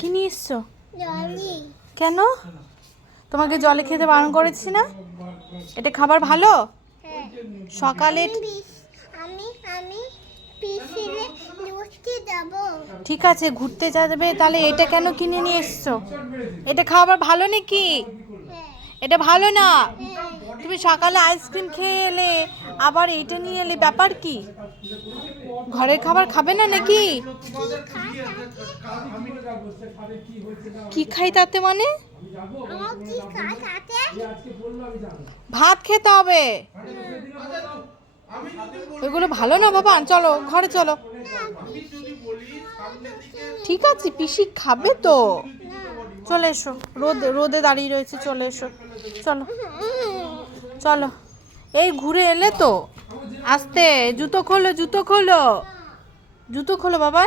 কি নিয়ে এসছো? জলি। কেন? তোমাকে জলে খেতে বারণ করেছি না? এটা খাবার ভালো? হ্যাঁ। সকালে আমি আমি পিসিরে ঘুরতে যাব। ঠিক আছে, ঘুরতে যাবে, তাহলে এটা কেন কিনে নিয়ে এসছো? এটা খাবার ভালো নাকি? হ্যাঁ। এটা ভালো না। হ্যাঁ। তুমি সকালে আইসক্রিম খেয়ে এলে, আবার এইটা নিয়ে এলে, ব্যাপার কি? ঘরের খাবার খাবে না নাকি? কি খাই তাতে মানে? আমার কি কাজ আছে? ভাত খেতে হবে। এগুলো ভালো না বাবা, চলো ঘরে চলো। ঠিক আছে, পিসি খাবে তো। চলে এসো, রোদে দাঁড়িয়ে রয়েছে, চলে এসো, চলো চলো। এই ঘুরে এলে তো, আস্তে, জুতো খোলো, জুতো খোলো, জুতো খোলো বাবা।